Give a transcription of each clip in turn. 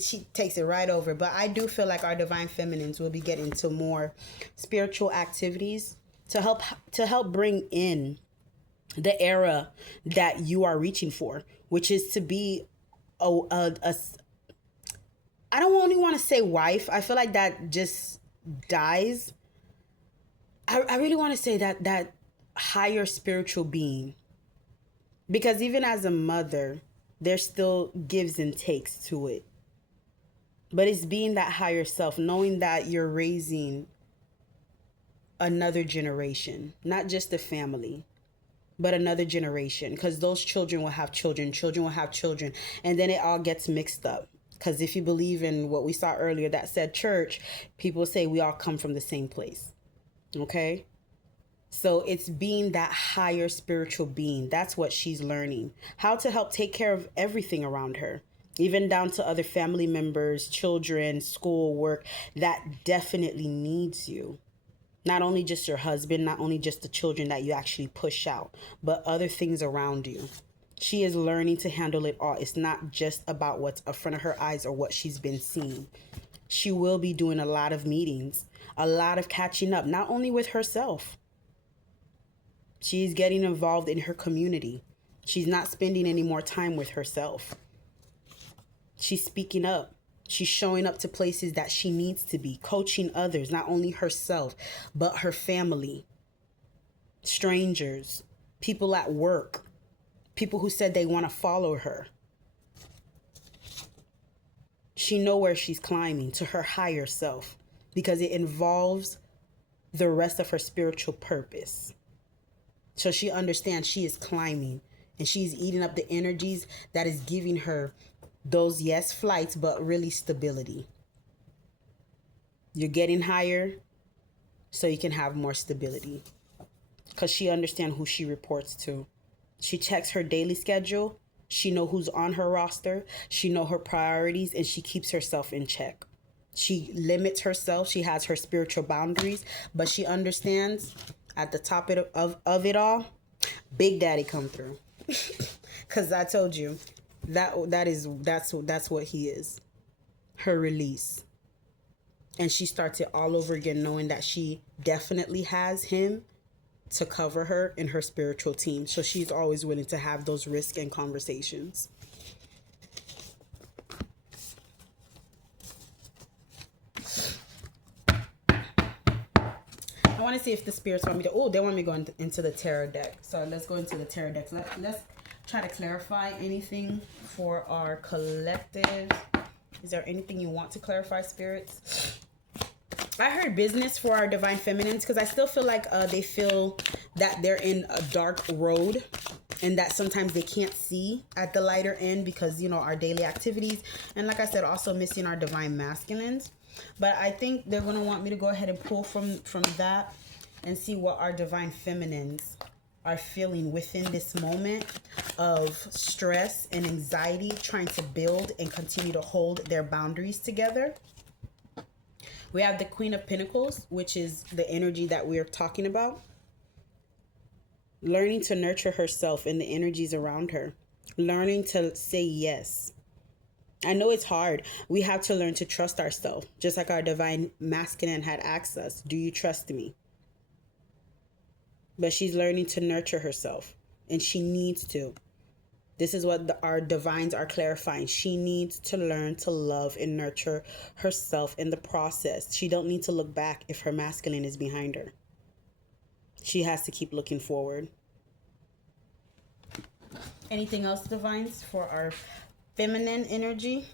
She takes it right over. But I do feel like our divine feminines will be getting to more spiritual activities to help bring in the era that you are reaching for, which is to be a I don't only want to say wife. I feel like that just dies. I really want to say that higher spiritual being, because even as a mother, there still gives and takes to it. But it's being that higher self, knowing that you're raising another generation, not just a family, but another generation, because those children will have children, children will have children, and then it all gets mixed up. Because if you believe in what we saw earlier that said church, people say we all come from the same place. Okay? So it's being that higher spiritual being. That's what she's learning. How to help take care of everything around her, even down to other family members, children, school, work, that definitely needs you. Not only just your husband, not only just the children that you actually push out, but other things around you. She is learning to handle it all. It's not just about what's in front of her eyes or what she's been seeing. She will be doing a lot of meetings, a lot of catching up, not only with herself. She's getting involved in her community. She's not spending any more time with herself. She's speaking up. She's showing up to places that she needs to be, coaching others, not only herself, but her family, strangers, people at work, people who said they want to follow her. She knows where she's climbing to her higher self, because it involves the rest of her spiritual purpose. So she understands she is climbing, and she's eating up the energies that is giving her those, yes, flights, but really stability. You're getting higher so you can have more stability, because she understands who she reports to. She checks her daily schedule. She know who's on her roster. She know her priorities, and she keeps herself in check. She limits herself. She has her spiritual boundaries, but she understands at the top of it all, Big Daddy come through. Because I told you, that's what he is. Her release. And she starts it all over again, knowing that she definitely has him to cover her in her spiritual team. So she's always willing to have those risks and conversations. I want to see if the spirits want me to. Oh, they want me to go into the tarot deck. So let's go into the tarot deck. Let's try to clarify anything for our collective. Is there anything you want to clarify, spirits? I heard business for our divine feminines, because I still feel like they feel that they're in a dark road, and that sometimes they can't see at the lighter end because, our daily activities. And like I said, also missing our divine masculines. But I think they're going to want me to go ahead and pull from that and see what our divine feminines are feeling within this moment of stress and anxiety, trying to build and continue to hold their boundaries together. We have the Queen of Pentacles, which is the energy that we're talking about. Learning to nurture herself and the energies around her. Learning to say yes. I know it's hard. We have to learn to trust ourselves, just like our divine masculine had asked us, do you trust me? But she's learning to nurture herself, and she needs to. This is what our divines are clarifying. She needs to learn to love and nurture herself in the process. She don't need to look back if her masculine is behind her. She has to keep looking forward. Anything else, divines, for our feminine energy?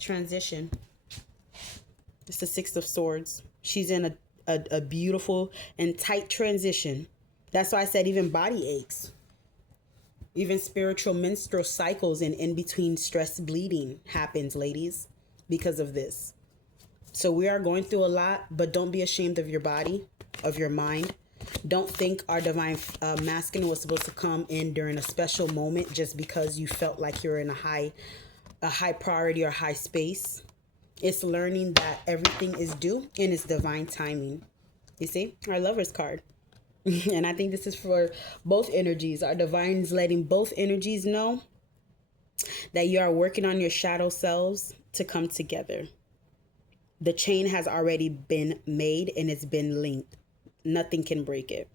Transition. It's the Six of Swords. She's in a beautiful and tight transition. That's why I said even body aches. Even spiritual menstrual cycles and in between stress bleeding happens, ladies, because of this. So we are going through a lot, but don't be ashamed of your body, of your mind. Don't think our divine masculine was supposed to come in during a special moment just because you felt like you're in a high priority or high space. It's learning that everything is due in its divine timing. You see, our Lover's card. And I think this is for both energies. Our divine's letting both energies know that you are working on your shadow selves to come together. The chain has already been made and it's been linked. Nothing can break it.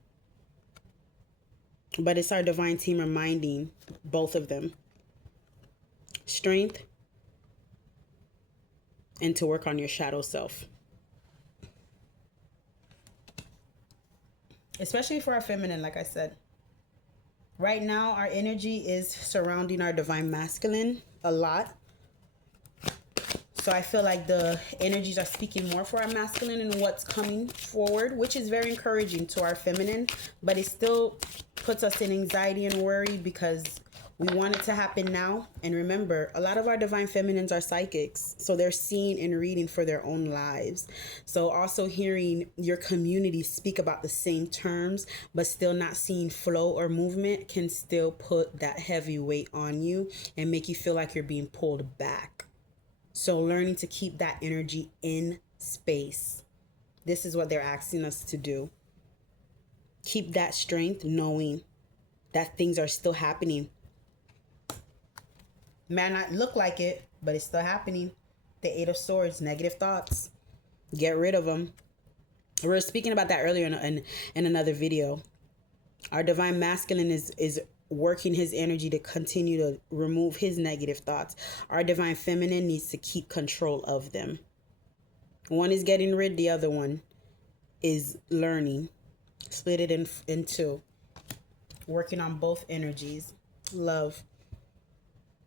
But it's our divine team reminding both of them strength and to work on your shadow self. Especially for our feminine, like I said. Right now, our energy is surrounding our divine masculine a lot. So I feel like the energies are speaking more for our masculine and what's coming forward, which is very encouraging to our feminine, but it still puts us in anxiety and worry because we want it to happen now. And remember, a lot of our divine feminines are psychics, so they're seeing and reading for their own lives. So also hearing your community speak about the same terms, but still not seeing flow or movement can still put that heavy weight on you and make you feel like you're being pulled back. So learning to keep that energy in space. This is what they're asking us to do. Keep that strength, knowing that things are still happening. Might not look like it, but it's still happening. The Eight of Swords, negative thoughts. Get rid of them. We were speaking about that earlier in another video. Our divine masculine is working his energy to continue to remove his negative thoughts. Our divine feminine needs to keep control of them. One is getting rid, the other one is learning. Split it in two. Working on both energies. Love.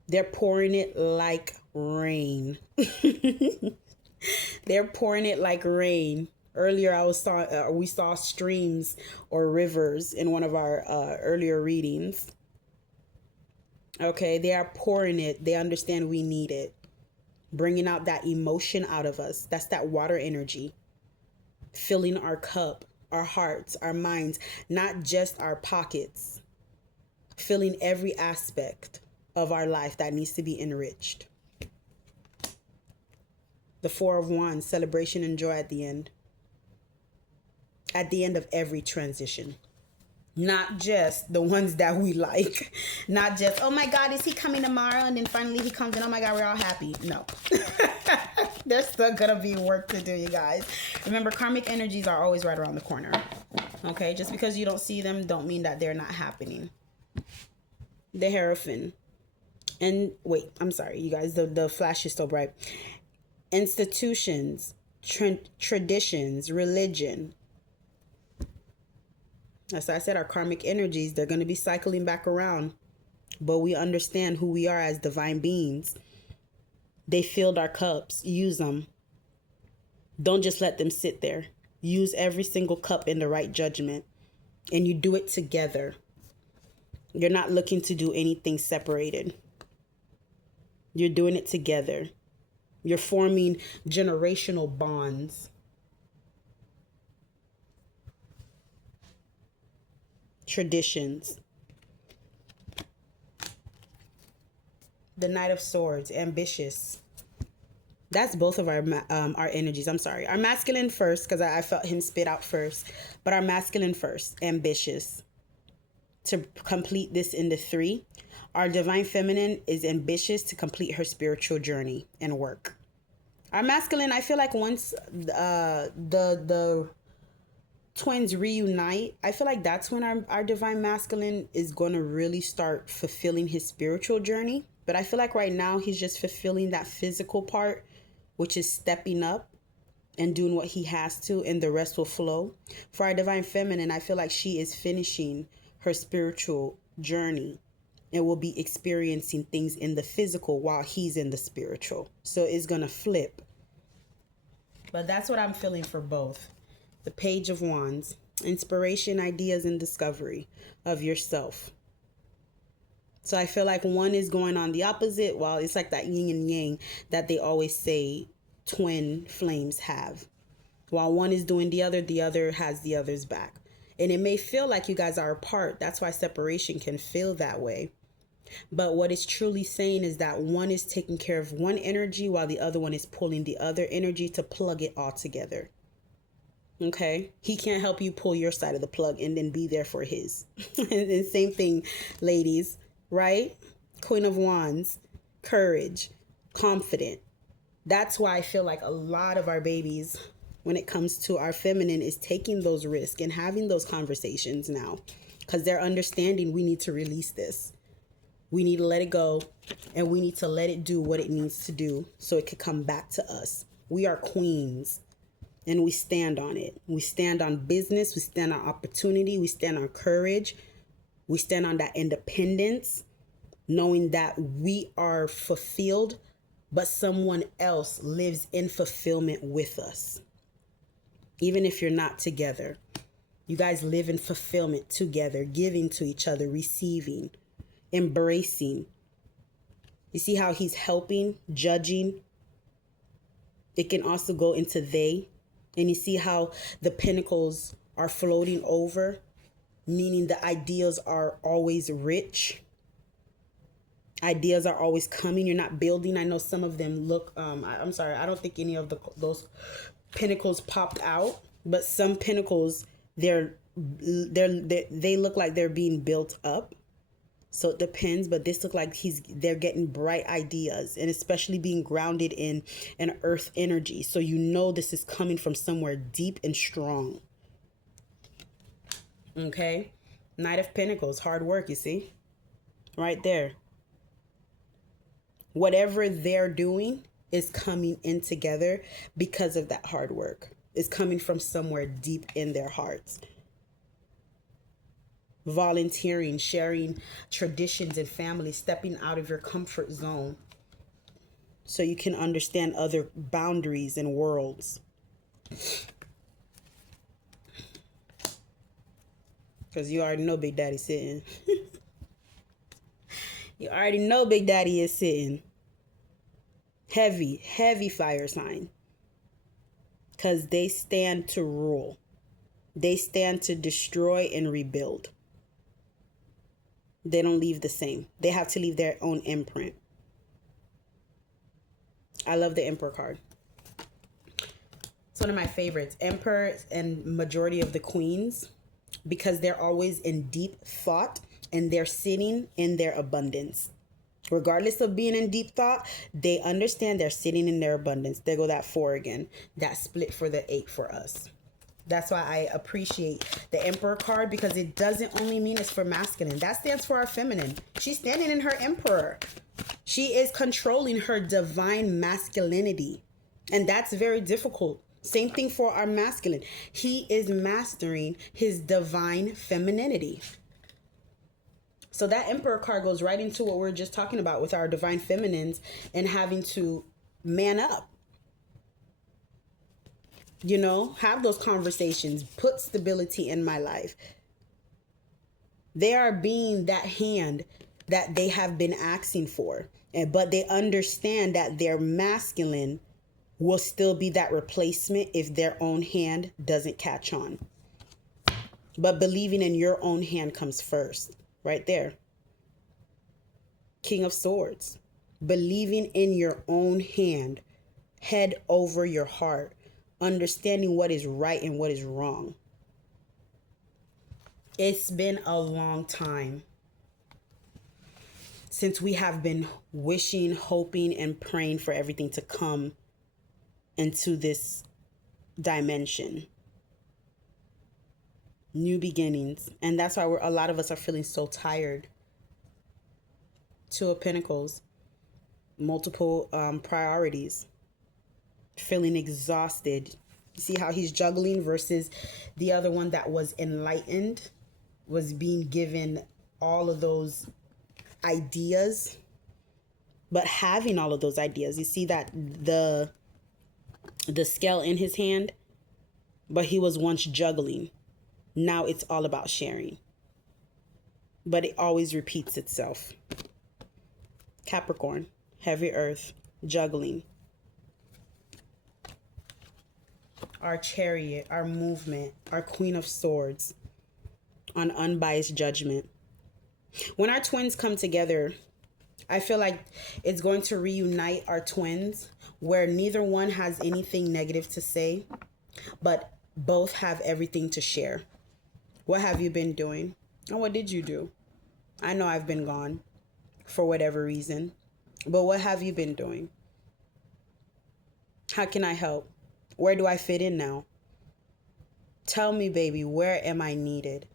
They're pouring it like rain. They're pouring it like rain. Earlier, we saw streams or rivers in one of our earlier readings. Okay, they are pouring it. They understand we need it. Bringing out that emotion out of us. That's that water energy. Filling our cup, our hearts, our minds, not just our pockets. Filling every aspect of our life that needs to be enriched. The Four of Wands, celebration and joy at the end. At the end of every transition. Not just the ones that we like. Not just, oh my God, is he coming tomorrow? And then finally he comes and oh my God, we're all happy. No. There's still gonna be work to do, you guys. Remember, karmic energies are always right around the corner. Okay? Just because you don't see them don't mean that they're not happening. The Hierophant. And wait, I'm sorry, you guys. The flash is so bright. Institutions, traditions, religion. As I said, our karmic energies, they're going to be cycling back around. But we understand who we are as divine beings. They filled our cups. Use them. Don't just let them sit there. Use every single cup in the right judgment. And you do it together. You're not looking to do anything separated. You're doing it together. You're forming generational bonds. Traditions. The Knight of Swords, ambitious. That's both of our energies. I'm sorry. Our masculine first, because I felt him spit out first. But our masculine first, ambitious. To complete this into 3. Our divine feminine is ambitious to complete her spiritual journey and work. Our masculine, I feel like once the twins reunite, I feel like that's when our divine masculine is going to really start fulfilling his spiritual journey. But I feel like right now he's just fulfilling that physical part, which is stepping up and doing what he has to, and the rest will flow. For our divine feminine, I feel like she is finishing her spiritual journey and will be experiencing things in the physical while he's in the spiritual. So it's going to flip. But that's what I'm feeling for both. The Page of Wands, inspiration, ideas, and discovery of yourself. So I feel like one is going on the opposite, while it's like that yin and yang that they always say twin flames have. While one is doing the other has the other's back. And it may feel like you guys are apart. That's why separation can feel that way. But what it's truly saying is that one is taking care of one energy while the other one is pulling the other energy to plug it all together. Okay? He can't help you pull your side of the plug and then be there for his. And same thing, ladies, right? Queen of Wands. courage, confident. That's why I feel like a lot of our babies, when it comes to our feminine, is taking those risks and having those conversations now, because they're understanding we need to release this. We need to let it go, and we need to let it do what it needs to do so it could come back to us. We are queens, and we stand on it. We stand on business. We stand on opportunity. We stand on courage. We stand on that independence, knowing that we are fulfilled, but someone else lives in fulfillment with us. Even if you're not together, you guys live in fulfillment together, giving to each other, receiving, embracing. You see how he's helping, judging? It can also go into they. And you see how the pentacles are floating over, meaning the ideas are always rich. Ideas are always coming. You're not building. I know some of them look, I'm sorry, I don't think any of those pentacles popped out, but some pentacles, they look like they're being built up. So it depends, but this look like they're getting bright ideas, and especially being grounded in an earth energy. So you know this is coming from somewhere deep and strong. Okay? Knight of Pentacles, hard work, you see? Right there. Whatever they're doing is coming in together because of that hard work. It's coming from somewhere deep in their hearts. Volunteering, sharing traditions and family, stepping out of your comfort zone so you can understand other boundaries and worlds. Because you already know Big Daddy's sitting. You already know Big Daddy is sitting. Heavy, heavy fire sign. Because they stand to rule. They stand to destroy and rebuild. They don't leave the same. They have to leave their own imprint. I love the Emperor card. It's one of my favorites. Emperor and majority of the queens, because they're always in deep thought and they're sitting in their abundance. Regardless of being in deep thought, they understand they're sitting in their abundance. There go that 4 again. That split for the 8 for us. That's why I appreciate the Emperor card, because it doesn't only mean it's for masculine. That stands for our feminine. She's standing in her Emperor. She is controlling her divine masculinity. And that's very difficult. Same thing for our masculine. He is mastering his divine femininity. So that Emperor card goes right into what we're just talking about with our divine feminines and having to man up. You know, have those conversations, put stability in my life. They are being that hand that they have been asking for, but they understand that their masculine will still be that replacement if their own hand doesn't catch on. But believing in your own hand comes first, right there. King of Swords, believing in your own hand, head over your heart. Understanding what is right and what is wrong. It's been a long time since we have been wishing, hoping, and praying for everything to come into this dimension. New beginnings. And that's why a lot of us are feeling so tired. 2 of Pentacles. Multiple priorities. Feeling exhausted. You see how he's juggling versus the other one that was enlightened, was being given all of those ideas, but having all of those ideas. You see that the scale in his hand, but he was once juggling. Now it's all about sharing, but it always repeats itself. Capricorn, heavy earth, juggling. Our Chariot, our movement, our Queen of Swords, on unbiased judgment. When our twins come together, I feel like it's going to reunite our twins where neither one has anything negative to say, but both have everything to share. What have you been doing? And what did you do? I know I've been gone for whatever reason. But what have you been doing? How can I help? Where do I fit in now? Tell me, baby, where am I needed?